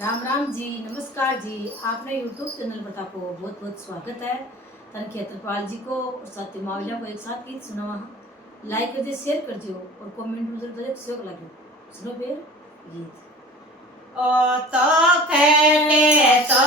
राम राम जी, नमस्कार जी। आपने YouTube channel पर आपको बहुत बहुत स्वागत है। तन खेत्रपाल जी को और साथी मावलिया को एक साथ गीत सुनावा। लाइक कर दियो, शेयर कर दियो और कमेंट में जरूर दे सहयोग लगे। सुनो फिर गीत। ओ तो खेटे तो